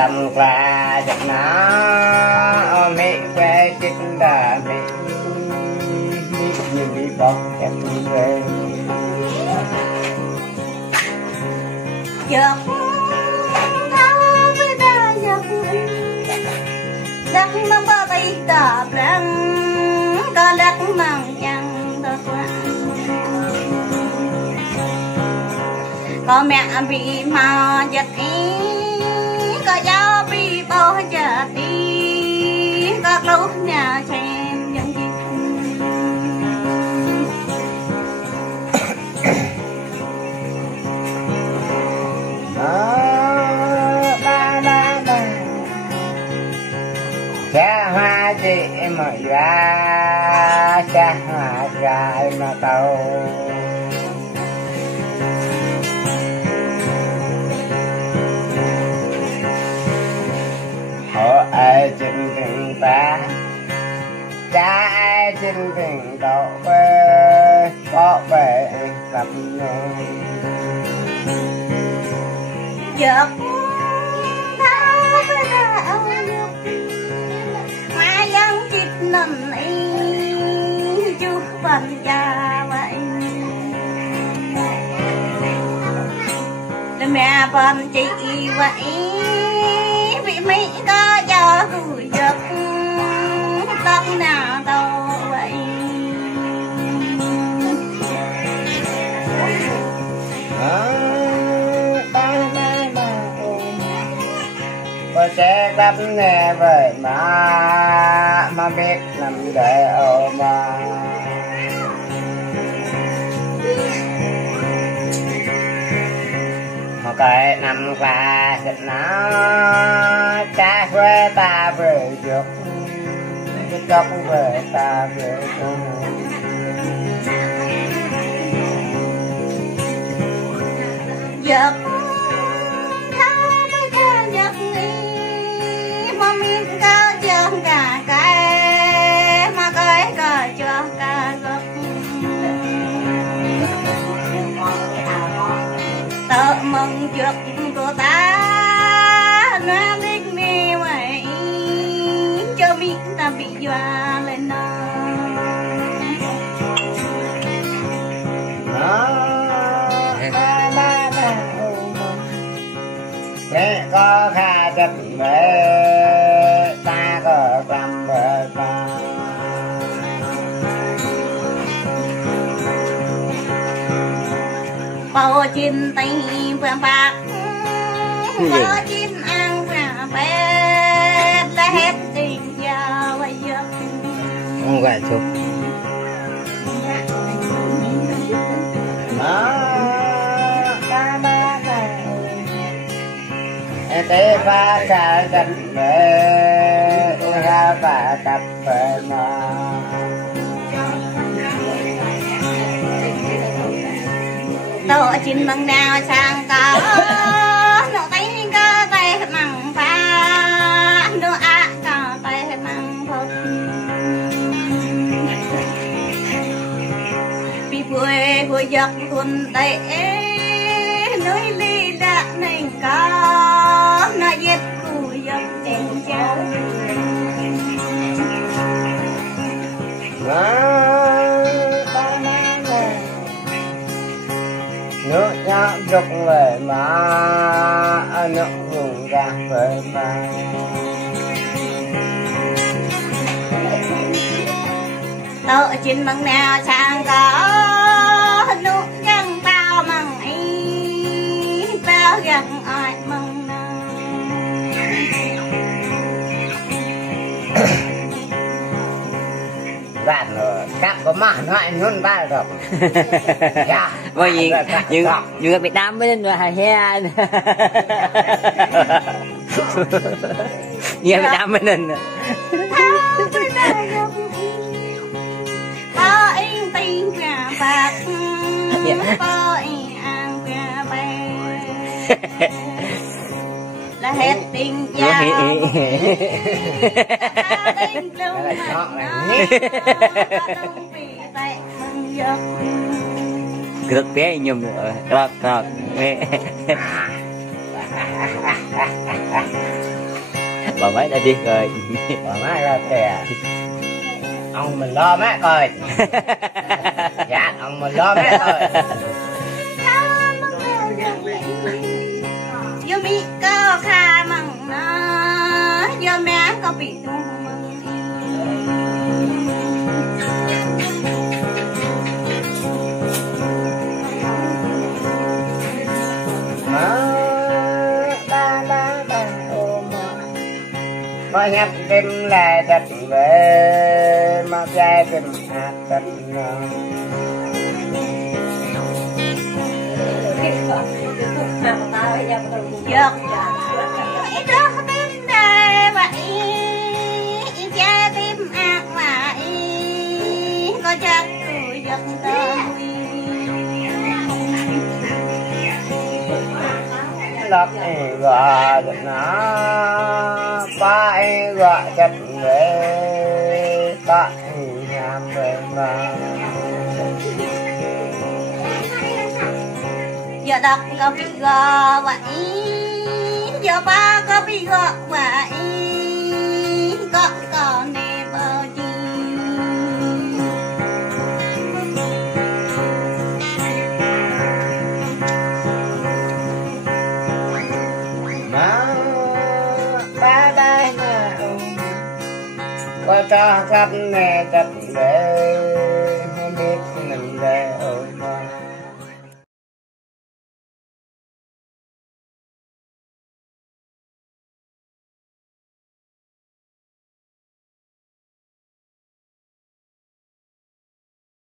tâm qua giật nó mẹ về kinh đà mẹ như đi bọc em về giật tháo với ta giật đắc nó bao tay ta răng có đắc mang chẳng ta có mẹ bị mà giật ý có giáo bị bao giật ý có lâu nhà xem những gì cha hoa chị mà ra cha hoa trai mà tàu họ ai trên rừng ta cha ai trên rừng đậu về có về gặp giật tháo với ta âu mà dân chít nằm ý chú phần cha vậy mẹ phần chị vậy bị mấy có cho gửi giật tóc nào đâu vậy có sẽ gặp nghe vậy mà biết làm để ôm mà một cái nằm qua thịt nó cha quê ta về giật cái chốc về ta về giật tháo với ta giật đi mà miếng cao chân cả cái mà cái cho cả giật tớ mừng trước của ta nó thích mi vậy cho biết ta bị dọa lên nó mẹ có kha chất mẹ ta có tâm về ta bao chim tay vàng bạc bao chim ăn vàng bét đã hết tình giàu bây giờ không phải chụp tế pha cả chất mẹ ra và tập về mà tổ chim bằng nào sang cao nụ tay cơ tay măng pha nụ ạ cao tay măng phật vì vui giấc tuần tệ nơi ly đã nên có nó giết vui giấc tình cha nước nhạc dục về mà nước vùng ra về mà tổ chim bằng nào sang có nụ dân tao măng ý tao gần ai măng bạn rồi các có mà nói luôn ba rồi bởi vì nhưng Việt Nam mới nên là hài he nghe Việt Nam mới nên bao in tin cả bạc bao in ăn cả bạc là hết tình giàu tình lâu cực thế nhầm rồi bà mấy đã đi rồi. Bà má ra kìa. Ông mình lo má coi. Dạ ông mình lo má coi. Yo mi có kha măng nó yo mẹ có bị tung mà nhấp tim là thật về mà trai tim hạt thật giật ít đó tim đây vậy cha tim ác vậy có chắc tôi giật tôi lọc gọi thật nó phải gọi thật về tại nhàm về mà giờ đọc có bị gò vậy giờ ba có bị gò vậy có còn đi bao chi má ba ba nào có cho khắp nè thật về